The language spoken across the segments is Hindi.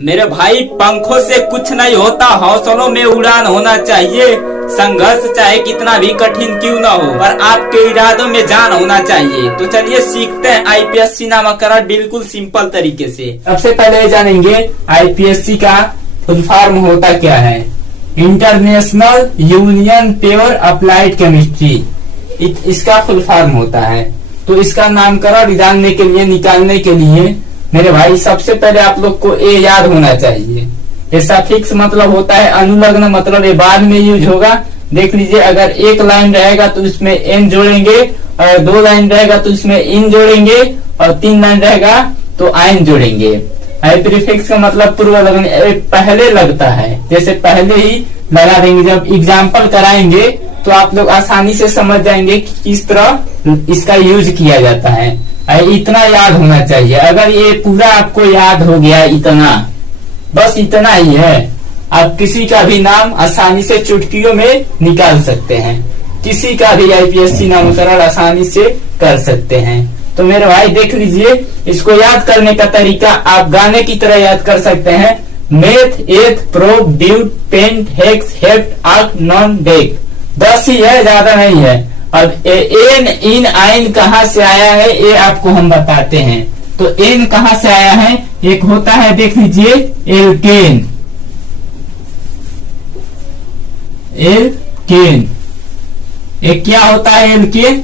मेरे भाई पंखों से कुछ नहीं होता, हौसलों में उड़ान होना चाहिए। संघर्ष चाहे कितना भी कठिन क्यों न हो, पर आपके इरादों में जान होना चाहिए। तो चलिए सीखते हैं आईपीएससी नामकरण बिल्कुल सिंपल तरीके से। सबसे पहले जानेंगे आईपीएससी का फुल फॉर्म होता क्या है। International union pure applied chemistry, इसका फुल फॉर्म होता है। तो इसका नामकरण जानने के लिए, निकालने के लिए मेरे भाई सबसे पहले आप लोग को ए याद होना चाहिए। ये सफिक्स मतलब होता है अनुलग्न, मतलब ये बाद में यूज होगा। देख लीजिए, अगर एक लाइन रहेगा तो इसमें एन जोड़ेंगे, और 2 लाइन रहेगा तो इसमें इन जोड़ेंगे, और 3 लाइन रहेगा तो आइन जोड़ेंगे। प्रीफिक्स का मतलब पूर्व लगन, पहले लगता है, जैसे पहले ही लगा देंगे। जब एग्जाम्पल कराएंगे तो आप लोग आसानी से समझ जाएंगे कि किस तरह इसका यूज किया जाता है। इतना याद होना चाहिए। अगर ये पूरा आपको याद हो गया, इतना, बस इतना ही है, आप किसी का भी नाम आसानी से चुटकियों में निकाल सकते हैं। किसी का भी आईपीएससी नामकरण आसानी से कर सकते हैं। तो मेरे भाई देख लीजिए, इसको याद करने का तरीका आप गाने की तरह याद कर सकते हैं। Meth, eth, prop, but, pent, hex, hept, आर्क, नॉन, डेक, 10 ही है, ज्यादा नहीं है। अब एन, इन, आइन कहाँ से आया है ये आपको हम बताते हैं। तो एन कहाँ से आया है, एक होता है, देख लीजिए, एल्केन। एल्केन एक क्या होता है एल्केन?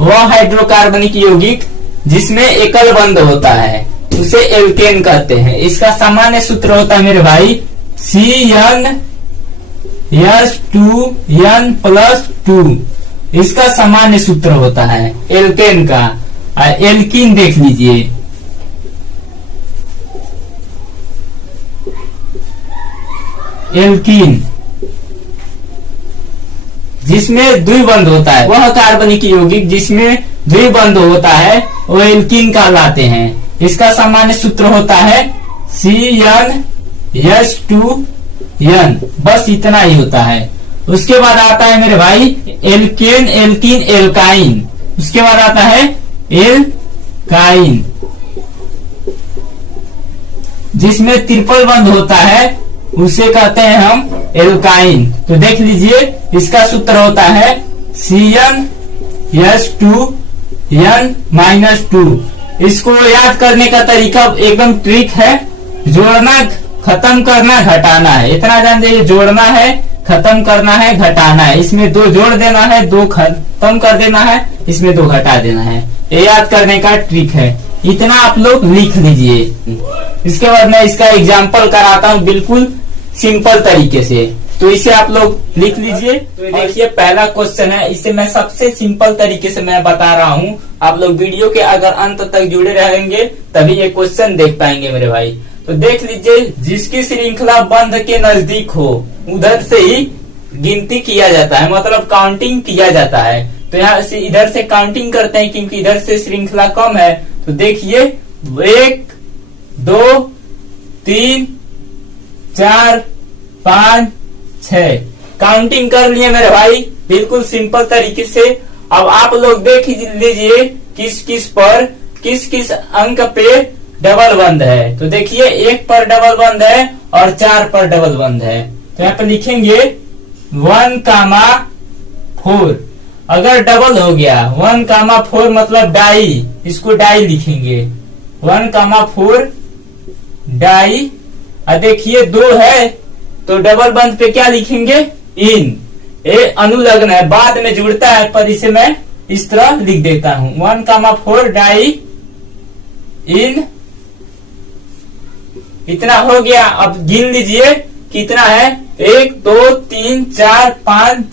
वह हाइड्रोकार्बनिक यौगिक जिसमें एकल बंध होता है, उसे एल्केन कहते हैं। इसका सामान्य सूत्र होता है मेरे भाई CnS2n+2। इसका सामान्य सूत्र होता है एल्केन का। एल्कीन देख लीजिए, एल्कीन जिसमें द्विबंध होता है, वह कार्बनिक यौगिक जिसमें द्विबंध होता है वो एल्कीन कहलाते हैं। इसका सामान्य सूत्र होता है CnS2n, बस इतना ही होता है। उसके बाद आता है मेरे भाई एल्केन, एल्कीन, एल्काइन। उसके बाद आता है एल्काइन जिसमें ट्रिपल बंध होता है, उसे कहते हैं हम एल्काइन। तो देख लीजिए, इसका सूत्र होता है CnS2n-2। इसको याद करने का तरीका एकदम ट्रिक है। जोड़ना, खत्म करना, घटाना है, इतना जान जाइए। जोड़ना है, खत्म करना है, घटाना है। इसमें 2 जोड़ देना है, 2 खत्म कर देना है, इसमें 2 घटा देना है। ये याद करने का ट्रिक है। इतना आप लोग लिख लीजिए। इसके बाद मैं इसका एग्जाम्पल कराता हूँ बिल्कुल सिंपल तरीके से, तो इसे आप लोग लिख लीजिए। तो देखिए, पहला क्वेश्चन है, इसे मैं सबसे सिंपल तरीके से मैं बता रहा हूँ। आप लोग वीडियो के अगर अंत तक जुड़े रहेंगे तभी ये क्वेश्चन देख पाएंगे मेरे भाई। तो देख लीजिए, जिसकी श्रृंखला बंध के नजदीक हो उधर से ही गिनती किया जाता है, मतलब काउंटिंग किया जाता है। तो यहाँ से इधर से काउंटिंग करते हैं क्योंकि इधर से श्रृंखला कम है। तो देखिए, 1, 2, 3, 4, 5, 6 काउंटिंग कर लिए मेरे भाई, बिल्कुल सिंपल तरीके से। अब आप लोग देख लीजिए किस किस अंक पे डबल बंद है। तो देखिए, 1 पर डबल बंद है और 4 पर डबल बंद है। तो यहाँ पे लिखेंगे 1,4। अगर डबल हो गया 1,4 मतलब डाई, इसको डाई लिखेंगे 1,4 डाई। और देखिए 2 है तो डबल बंद पे क्या लिखेंगे, इन। ये अनुलग्न है, बाद में जुड़ता है, पर इसे मैं इस तरह लिख देता हूँ 1,4 डाई इन। इतना हो गया। अब गिन लीजिए कितना है, 1, 2, 3, 4, 5,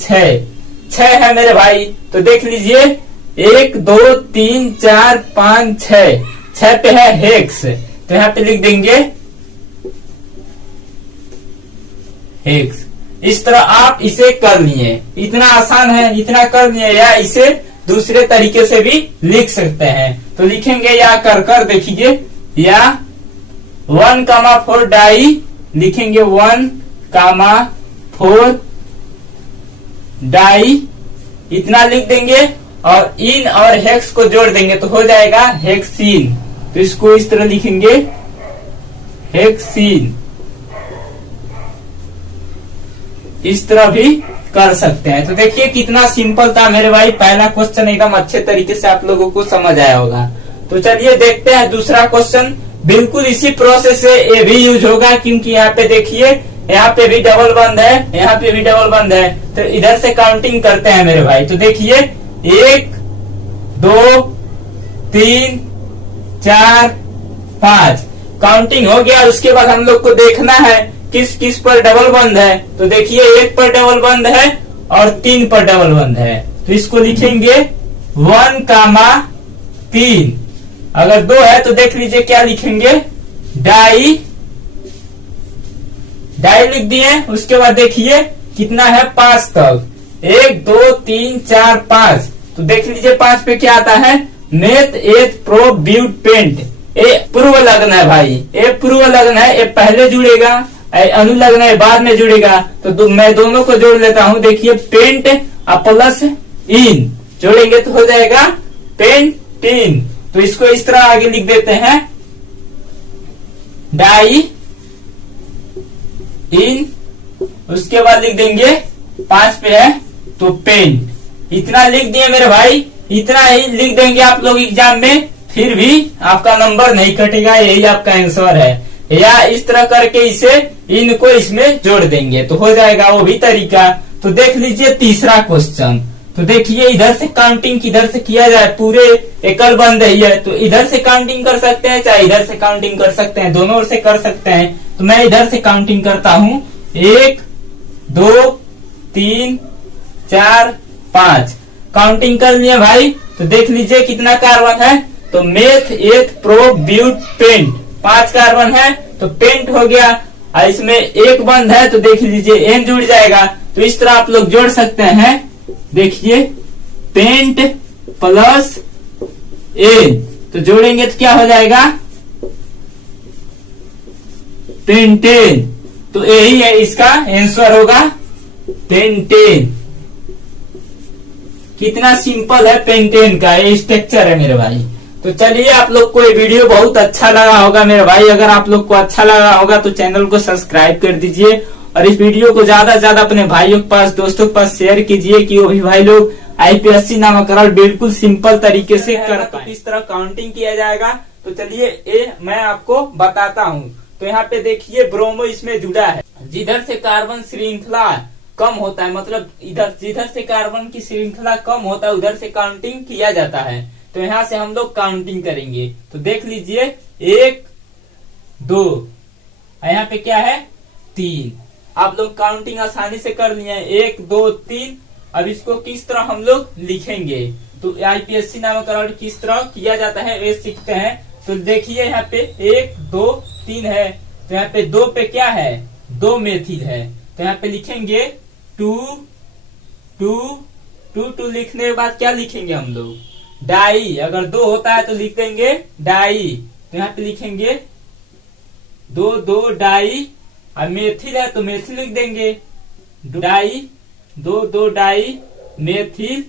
6 है मेरे भाई। तो देख लीजिए, 1, 2, 3, 4, 5, 6 पे है हेक्स। तो यहाँ पे लिख देंगे हेक्स। इस तरह आप इसे कर लिए, इतना आसान है, इतना कर लिए। या इसे दूसरे तरीके से भी लिख सकते हैं। तो लिखेंगे या कर देखिए, या 1,4 डाई लिखेंगे 1,4 डाई, इतना लिख देंगे। और इन और हेक्स को जोड़ देंगे तो हो जाएगा हेक्सीन। तो इसको इस तरह लिखेंगे हेक्सीन, इस तरह भी कर सकते हैं। तो देखिए कितना सिंपल था मेरे भाई, पहला क्वेश्चन एकदम अच्छे तरीके से आप लोगों को समझ आया होगा। तो चलिए देखते हैं दूसरा क्वेश्चन, बिल्कुल इसी प्रोसेस से ये भी यूज होगा, क्योंकि यहाँ पे देखिए यहाँ पे भी डबल बंद है, यहाँ पे भी डबल बंद है। तो इधर से काउंटिंग करते हैं मेरे भाई। तो देखिए 1 2 3 4 5 काउंटिंग हो गया। उसके बाद हम लोग को देखना है किस किस पर डबल बंद है। तो देखिए 1 पर डबल बंद है और 3 पर डबल बंद है। तो इसको लिखेंगे 1,3। अगर 2 है तो देख लीजिए क्या लिखेंगे, डाई लिख दिए। उसके बाद देखिए कितना है 5 तक, 1 2 3 4 5। तो देख लीजिए 5 पे क्या आता है, meth eth pro but paint. ये पूर्व लग्न है भाई, ये पूर्व लग्न है, ये पहले जुड़ेगा, अनुलग्न है बाद में जुड़ेगा। तो मैं दोनों को जोड़ लेता हूँ। देखिए पेंट प्लस इन जोड़ेंगे तो हो जाएगा पेंटिन। तो इसको इस तरह आगे लिख देते हैं, डाई इन। उसके बाद लिख देंगे 5 पे है तो पेंट। इतना लिख दिए मेरे भाई, इतना ही लिख देंगे आप लोग एग्जाम में, फिर भी आपका नंबर नहीं कटेगा, यही आपका आंसर है। या इस तरह करके इसे इनको इसमें जोड़ देंगे तो हो जाएगा, वो भी तरीका। तो देख लीजिए तीसरा क्वेश्चन। तो देखिए इधर से काउंटिंग किधर से किया जाए, पूरे एकल बंद है तो इधर से काउंटिंग कर सकते हैं, चाहे इधर से काउंटिंग कर सकते हैं, दोनों ओर से कर सकते हैं। तो मैं इधर से काउंटिंग करता हूँ, 1 2 3 4 5 काउंटिंग कर लिए भाई। तो देख लीजिए कितना कार्बन है, तो meth eth pro but paint 5 carbon है तो पेंट हो गया। और इसमें 1 बंद है तो देख लीजिए एन जुड़ जाएगा। तो इस तरह आप लोग जोड़ सकते हैं। देखिए पेंट प्लस एन, तो जोड़ेंगे तो क्या हो जाएगा, पेंटेन। तो यही है इसका आंसर होगा पेंटेन। कितना सिंपल है पेंटेन का ये स्ट्रक्चर है मेरे भाई। तो चलिए आप लोग को ये वीडियो बहुत अच्छा लगा होगा मेरे भाई। अगर आप लोग को अच्छा लगा होगा तो चैनल को सब्सक्राइब कर दीजिए और इस वीडियो को ज्यादा से ज्यादा अपने भाइयों के पास, दोस्तों के पास शेयर कीजिए कि वो भी भाई लोग आईपीएससी नामाकरण बिल्कुल सिंपल तरीके से कर पाए। किस तरह काउंटिंग किया जाएगा तो चलिए ये मैं आपको बताता हूँ। तो यहाँ पे देखिए ब्रोमो इसमें जुड़ा है, जिधर से कार्बन श्रृंखला कम होता है, मतलब इधर जिधर से कार्बन की श्रृंखला कम होता है उधर से काउंटिंग किया जाता है। तो यहाँ से हम लोग काउंटिंग करेंगे। तो देख लीजिए 1 2, यहाँ पे क्या है 3। आप लोग काउंटिंग आसानी से कर लिए 1 2 3। अब इसको किस तरह हम लोग लिखेंगे, तो आईपीएससी नामाकरण किस तरह किया जाता है ये सीखते हैं। तो देखिए यहाँ पे 1 2 3 है, तो यहाँ पे 2 पे क्या है, 2 मेथिल है। तो यहाँ पे लिखेंगे 2 2 2 2 लिखने के बाद क्या लिखेंगे हम लोग, डाई। अगर 2 होता है तो लिख देंगे डाई। तो यहाँ पे लिखेंगे 2 2 डाई। और मेथिल है तो मेथिल लिख देंगे डाई, 2 2 डाई मेथिल।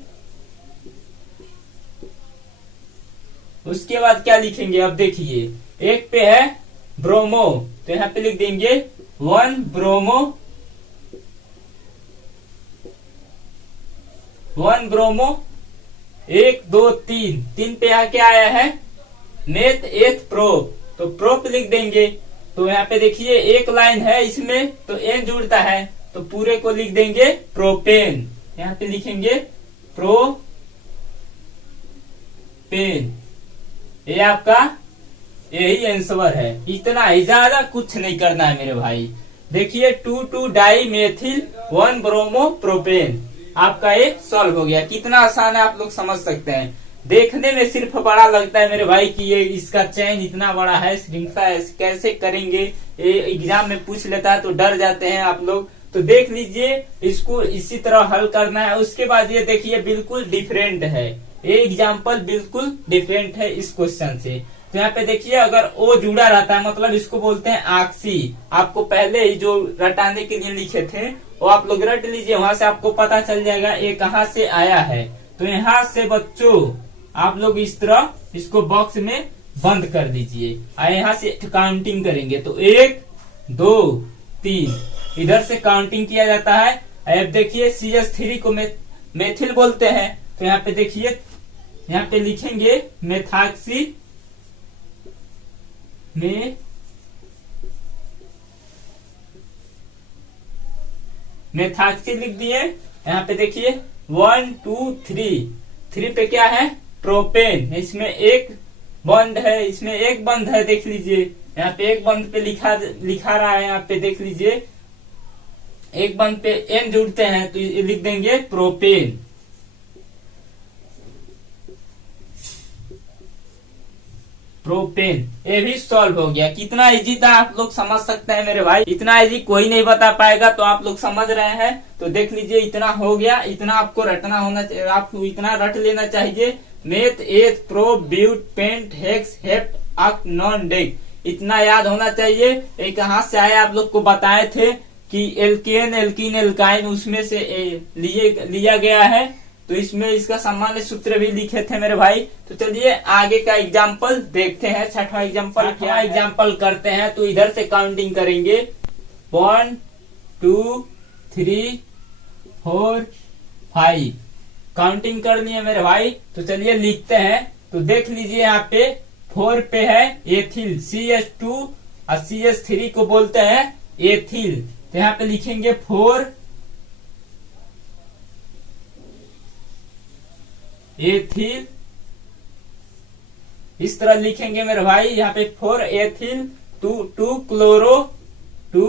उसके बाद क्या लिखेंगे, अब देखिए 1 पे है ब्रोमो, तो यहाँ पे लिख देंगे 1 ब्रोमो, 1 ब्रोमो। 1 2 3 3 पे यहाँ क्या आया है, मेथ एथ प्रोप, तो प्रोप लिख देंगे। तो यहाँ पे देखिए एक लाइन है इसमें तो एन जुड़ता है, तो पूरे को लिख देंगे प्रोपेन। यहाँ पे लिखेंगे प्रोपेन। ये आपका यही आंसर है, इतना ही, ज्यादा कुछ नहीं करना है मेरे भाई। देखिए 2 2 डाई मेथिल 1 ब्रोमो प्रोपेन, आपका ये सॉल्व हो गया। कितना आसान है आप लोग समझ सकते हैं। देखने में सिर्फ बड़ा लगता है मेरे भाई कि ये इसका चैन इतना बड़ा है, श्रृंखला कैसे करेंगे, ये एग्जाम में पूछ लेता है तो डर जाते हैं आप लोग। तो देख लीजिए इसको इसी तरह हल करना है। उसके बाद ये देखिए बिल्कुल डिफरेंट है, ये एग्जाम्पल बिल्कुल डिफरेंट है इस क्वेश्चन से। तो यहाँ पे देखिए अगर ओ जुड़ा रहता है मतलब इसको बोलते हैं आक्सी। आपको पहले ही जो रटाने के लिए लिखे थे वो आप लोग रट लीजिए, वहां से आपको पता चल जाएगा ये कहाँ से आया है। तो यहाँ से बच्चों आप लोग इस तरह इसको बॉक्स में बंद कर दीजिए। यहाँ से काउंटिंग करेंगे तो 1 2 3 इधर से काउंटिंग किया जाता है। अब देखिए CH3 को मेथिल बोलते हैं, तो यहाँ पे देखिए, यहाँ पे लिखेंगे मेथाक्सी मेथाक्सी लिख दिए। यहाँ पे देखिए 1 2 3 पे क्या है, प्रोपेन। इसमें एक बंद है, इसमें एक बंद है, देख लीजिए यहाँ पे एक बंद पे लिखा रहा है, यहाँ पे देख लीजिए एक बंद पे N जुड़ते हैं तो लिख देंगे प्रोपेन। प्रोपेन, ये भी सॉल्व हो गया। कितना इजी था आप लोग समझ सकते हैं मेरे भाई, इतना इजी कोई नहीं बता पाएगा, तो आप लोग समझ रहे हैं। तो देख लीजिए इतना हो गया, इतना आपको रटना होना चाहिए, आपको इतना रट लेना चाहिए। Meth eth pro but pent hex hept oct non dec, इतना याद होना चाहिए। एक कहाँ से आए आप लोग को बताए थे कि एल्केन एल्कीन एल्काइन उसमें से लिया गया है, तो इसमें इसका सामान्य सूत्र भी लिखे थे मेरे भाई। तो चलिए आगे का एग्जाम्पल देखते हैं। छठवां एग्जाम्पल क्या एग्जाम्पल करते हैं, तो इधर से काउंटिंग करेंगे 1 2 3 4 5 काउंटिंग करनी है मेरे भाई। तो चलिए लिखते हैं। तो देख लीजिए यहाँ पे 4 पे है एथिल, CH2 और CH3 को बोलते हैं एथिल। तो यहाँ पे लिखेंगे 4 एथिल, इस तरह लिखेंगे मेरे भाई। यहाँ पे 4 एथिल 2 क्लोरो 2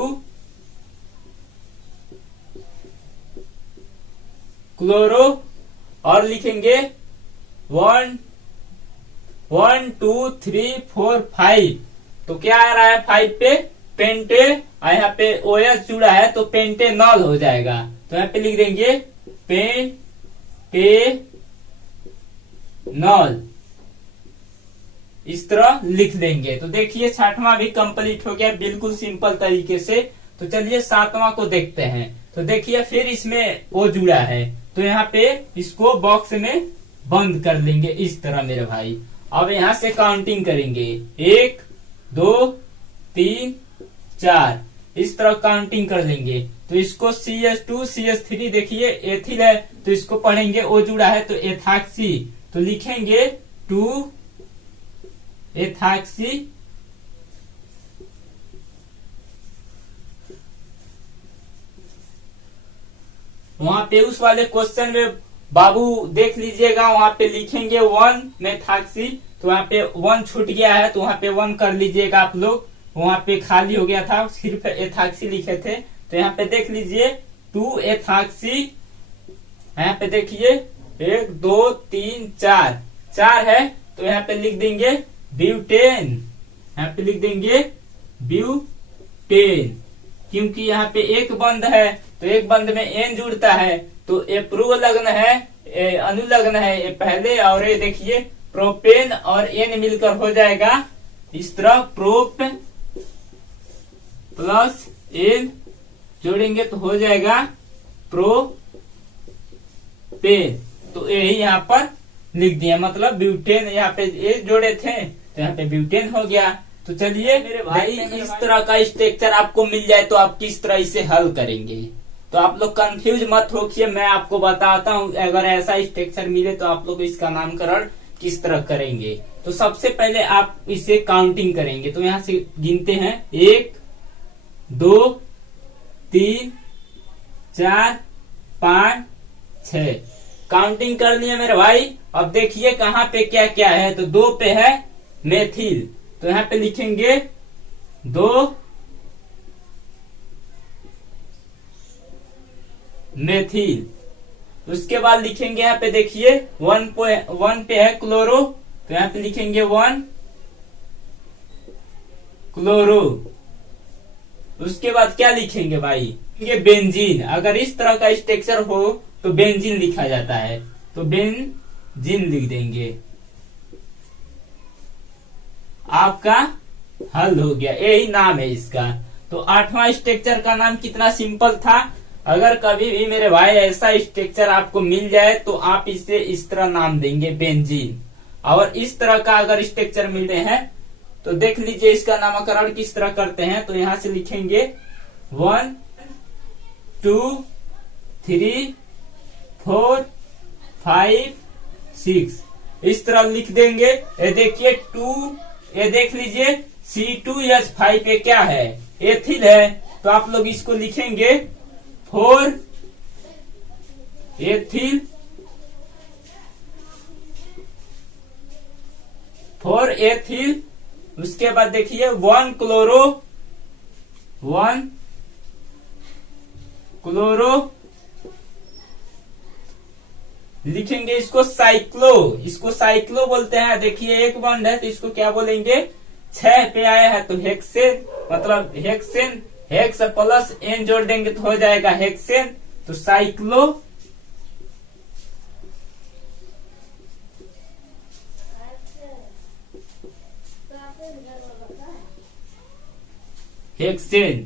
क्लोरो, और लिखेंगे 1 2 3 4 5। तो क्या आ रहा है 5 पे पेंटे, और यहाँ पे OH जुड़ा है तो पेंटेनॉल हो जाएगा। तो यहाँ पे लिख देंगे पेंटेनॉल, इस तरह लिख देंगे। तो देखिए 6वां भी कंप्लीट हो गया बिल्कुल सिंपल तरीके से। तो चलिए 7वां को देखते हैं। तो देखिए फिर इसमें O जुड़ा है, तो यहाँ पे इसको बॉक्स में बंद कर लेंगे इस तरह मेरे भाई। अब यहाँ से काउंटिंग करेंगे 1 2 3 4, इस तरह काउंटिंग कर लेंगे। तो इसको CH2 CH3 देखिए एथिल है, तो इसको पढ़ेंगे O जुड़ा है तो एथाक्सी, तो लिखेंगे 2 एथाक्सी। वहां पे उस वाले क्वेश्चन में बाबू देख लीजिएगा, वहां पे लिखेंगे 1 मेथाक्सी, तो वहां पे 1 छूट गया है, तो वहां पे 1 कर लीजिएगा आप लोग। वहां पे खाली हो गया था, सिर्फ एथाक्सी लिखे थे। तो यहाँ पे देख लीजिए 2 एथाक्सी, यहाँ पे देखिए 1 2 3 4 है, तो यहाँ पे लिख देंगे ब्यूटेन। यहाँ पे लिख देंगे ब्यूटेन, क्योंकि यहाँ पे एक बंद है, तो एक बंद में N जुड़ता है, तो ये पूर्व लग्न है, अनुलग्न है, ये पहले, और ये देखिए प्रोपेन और N मिलकर हो जाएगा इस तरह, प्रोप प्लस N जोड़ेंगे तो हो जाएगा प्रोपेन। तो यही यहाँ पर लिख दिया, मतलब ब्यूटेन, यहाँ पे ये जोड़े थे तो यहाँ पे ब्यूटेन हो गया। तो चलिए मेरे भाई इस तरह का स्ट्रक्चर आपको मिल जाए तो आप किस तरह इसे हल करेंगे। तो आप लोग कंफ्यूज मत होइए, मैं आपको बताता हूँ। अगर ऐसा स्ट्रक्चर मिले तो आप लोग इसका नामकरण किस तरह करेंगे। तो सबसे पहले आप इसे काउंटिंग करेंगे, तो यहाँ से गिनते हैं 1 2 3 4 5 6 काउंटिंग करनी है मेरे भाई। अब देखिए कहाँ पे क्या क्या है, तो 2 पे है मेथिल, तो यहाँ पे लिखेंगे 2 मेथिल। उसके बाद लिखेंगे यहाँ पे देखिए 1 पे है क्लोरो, तो यहाँ पे लिखेंगे 1 क्लोरो। उसके बाद क्या लिखेंगे भाई, ये बेंजीन। अगर इस तरह का स्ट्रक्चर हो तो बेंजीन लिखा जाता है, तो बेंजीन लिख देंगे। आपका हल हो गया, यही नाम है इसका। तो 8वां स्ट्रक्चर का नाम कितना सिंपल था। अगर कभी भी मेरे भाई ऐसा स्ट्रक्चर आपको मिल जाए तो आप इसे इस तरह नाम देंगे बेंजीन। और इस तरह का अगर स्ट्रक्चर मिलते हैं तो देख लीजिए इसका नामकरण किस तरह करते हैं। तो यहां से लिखेंगे 1 2 3 4 5 6 इस तरह लिख देंगे। ये देखिए 2, ये देख लीजिए C2H5 पे क्या है, एथिल है। तो आप लोग इसको लिखेंगे 4 एथिल 4 एथिल। उसके बाद देखिए 1 क्लोरो लिखेंगे इसको साइक्लो बोलते हैं। देखिए एक बॉन्ड है तो इसको क्या बोलेंगे, 6 पे आया है तो हेक्सेन, मतलब हेक्सेन, हेक्स प्लस एन जोड़ देंगे तो हो जाएगा हेक्सेन। तो साइक्लो हेक्सेन,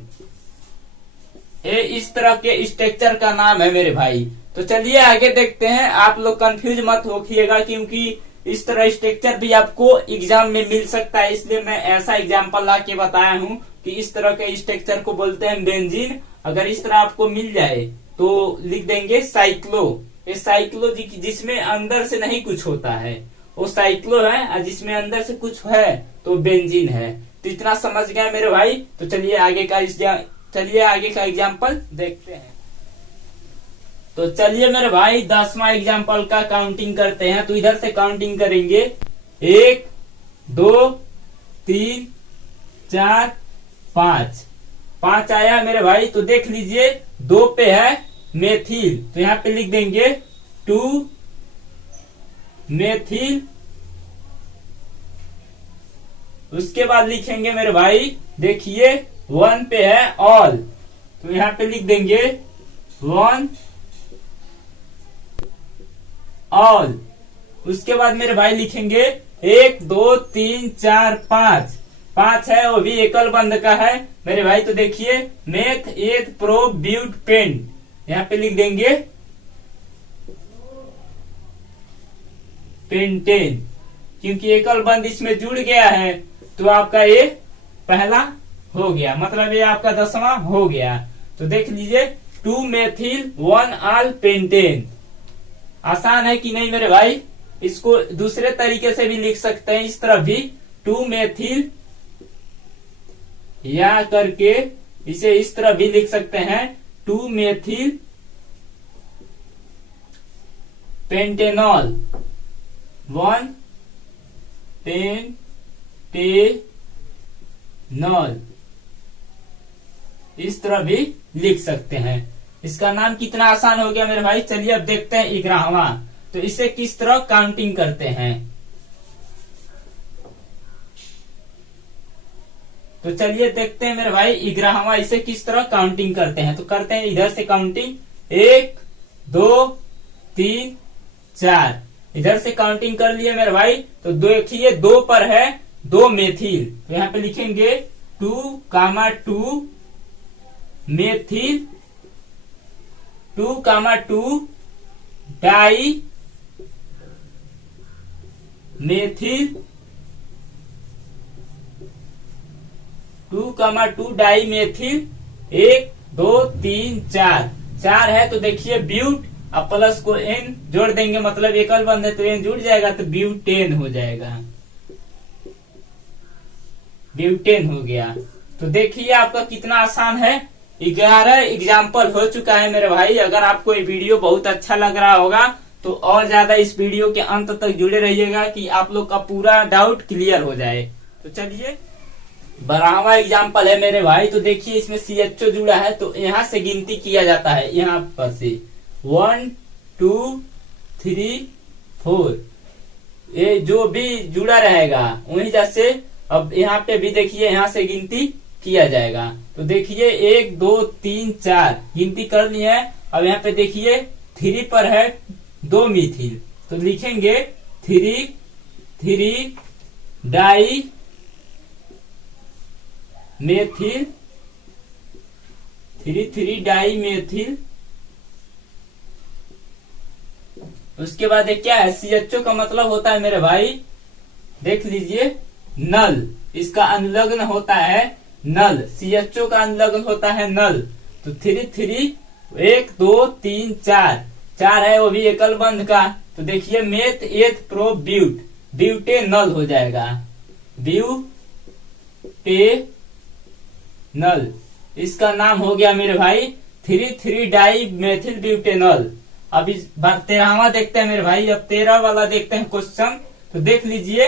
ये इस तरह के स्ट्रक्चर का नाम है मेरे भाई। तो चलिए आगे देखते हैं। आप लोग कंफ्यूज मत होइएगा क्योंकि इस तरह स्ट्रक्चर भी आपको एग्जाम में मिल सकता है, इसलिए मैं ऐसा एग्जाम्पल ला के बताया हूँ कि इस तरह के स्ट्रक्चर को बोलते हैं बेंजीन। अगर इस तरह आपको मिल जाए तो लिख देंगे साइक्लो। ये साइक्लो जिसमें अंदर से नहीं कुछ होता है वो साइक्लो है, और जिसमें अंदर से कुछ है तो बेंजीन है। तो इतना समझ गए मेरे भाई। तो चलिए आगे का एग्जाम्पल देखते हैं। तो चलिए मेरे भाई 10वां एग्जाम्पल का काउंटिंग करते हैं। तो इधर से काउंटिंग करेंगे 1 2 3 4 5 आया मेरे भाई। तो देख लीजिए 2 पे है मेथिल, तो यहाँ पे लिख देंगे 2 मेथिल। उसके बाद लिखेंगे मेरे भाई, देखिए 1 पे है ऑल, तो यहाँ पे लिख देंगे 1 ऑल। उसके बाद मेरे भाई लिखेंगे 1 2 3 4 5 है, वो भी एकल बंध का है मेरे भाई। तो देखिए meth eth pro but paint, यहाँ पे लिख देंगे पेंटेन, क्योंकि एकल बंध इसमें जुड़ गया है तो आपका ये पहला हो गया, मतलब ये आपका 10वां हो गया। तो देख लीजिए 2 मेथिल 1 ऑल पेंटेन। आसान है कि नहीं मेरे भाई। इसको दूसरे तरीके से भी लिख सकते हैं, इस तरह भी 2 मेथिल, या करके इसे इस तरह भी लिख सकते हैं 2 मेथिल पेंटेनॉल 1 पेंटेनॉल, इस तरह भी लिख सकते हैं। इसका नाम कितना आसान हो गया मेरे भाई। चलिए अब देखते हैं 11वां। तो इसे किस तरह काउंटिंग करते हैं। तो चलिए देखते हैं मेरे भाई 11वां इसे किस तरह काउंटिंग करते हैं। तो करते हैं इधर से काउंटिंग 1 2 3 4, इधर से काउंटिंग कर लिए मेरे भाई। तो देखिए 2 पर है 2 मेथिल, तो यहाँ पे लिखेंगे 2 methyl 2 di methyl 2 di methyl 1 2 3 4 है। तो देखिए ब्यूट, अब प्लस को एन जोड़ देंगे, मतलब एकल बंध है तो एन जुड़ जाएगा तो ब्यूटेन हो जाएगा, ब्यूटेन हो गया। तो देखिए आपका कितना आसान है। 11 एग्जाम्पल हो चुका है मेरे भाई। अगर आपको ये वीडियो बहुत अच्छा लग रहा होगा तो और ज्यादा इस वीडियो के अंत तक जुड़े रहिएगा कि आप लोग का पूरा डाउट क्लियर हो जाए। तो चलिए 12वां एग्जाम्पल है मेरे भाई। तो देखिए इसमें CHO जुड़ा है, तो यहाँ से गिनती किया जाता है, यहाँ पर से 1 2 3 4, ये जो भी जुड़ा रहेगा वही जैसे अब यहाँ पे भी देखिए यहाँ से गिनती किया जाएगा। तो देखिए 1 2 3 4 गिनती कर ली है। अब यहाँ पे देखिए 3 पर है 2 मिथिल, तो लिखेंगे 3 डाई मेथिल 3 डाई मेथिल। उसके बाद क्या है, CHO का मतलब होता है मेरे भाई देख लीजिए नल, इसका अनुलग्न होता है नल, CHO का अनुलग्न होता है नल। तो 3 1 2 3 4 है, वो भी एकल बंध का। तो देखिए मेथ एथ प्रो ब्यूट, ब्यूटेनल हो जाएगा, ब्यूटेनल। इसका नाम हो गया मेरे भाई 3 डाई मेथिल ब्यूटेनल। अब इस 13वां देखते हैं मेरे भाई। अब 13 वाला देखते हैं क्वेश्चन। तो देख लीजिए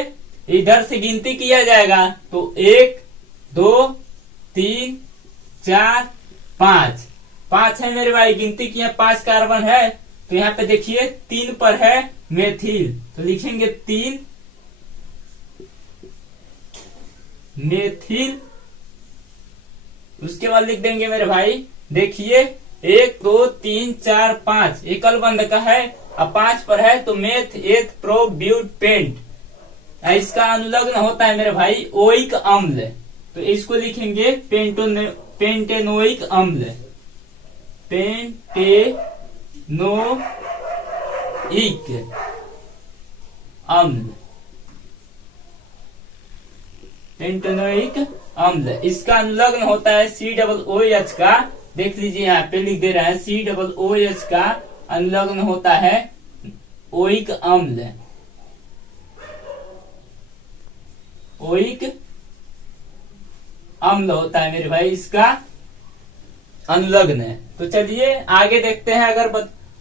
इधर से गिनती किया जाएगा। तो 1 2 3 4 5 है मेरे भाई, गिनती किया 5 कार्बन है। तो यहाँ पे देखिए 3 पर है मेथिल, तो लिखेंगे 3 मेथिल। उसके बाद लिख देंगे मेरे भाई, देखिए 1 2 3 4 5 एकल बंध का है, अब 5 पर है तो meth eth pro but paint. इसका अनुलग्न होता है मेरे भाई ओइक अम्ल, तो इसको लिखेंगे पेंटेनोइक अम्ल, पेंटेनोइक अम्ल, पेंटेनोइक अम्ल। इसका अनुलग्न होता है COOH का। देख लीजिए यहाँ पे लिख दे रहा है COOH का अनुलग्न होता है ओइक अम्ल, ओइक अम्ल होता है मेरे भाई इसका अनुलग्न है। तो चलिए आगे देखते हैं।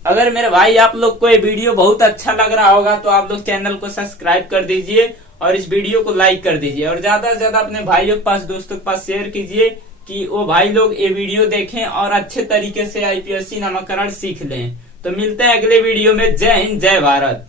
अगर मेरे भाई आप लोग को ये वीडियो बहुत अच्छा लग रहा होगा तो आप लोग चैनल को सब्सक्राइब कर दीजिए और इस वीडियो को लाइक कर दीजिए और ज्यादा से ज्यादा अपने भाइयों के पास, दोस्तों के पास शेयर कीजिए कि वो भाई लोग ये वीडियो देखें और अच्छे तरीके से IPSC नामाकरण सीख लें। तो मिलते हैं अगले वीडियो में। जय हिंद, जय भारत।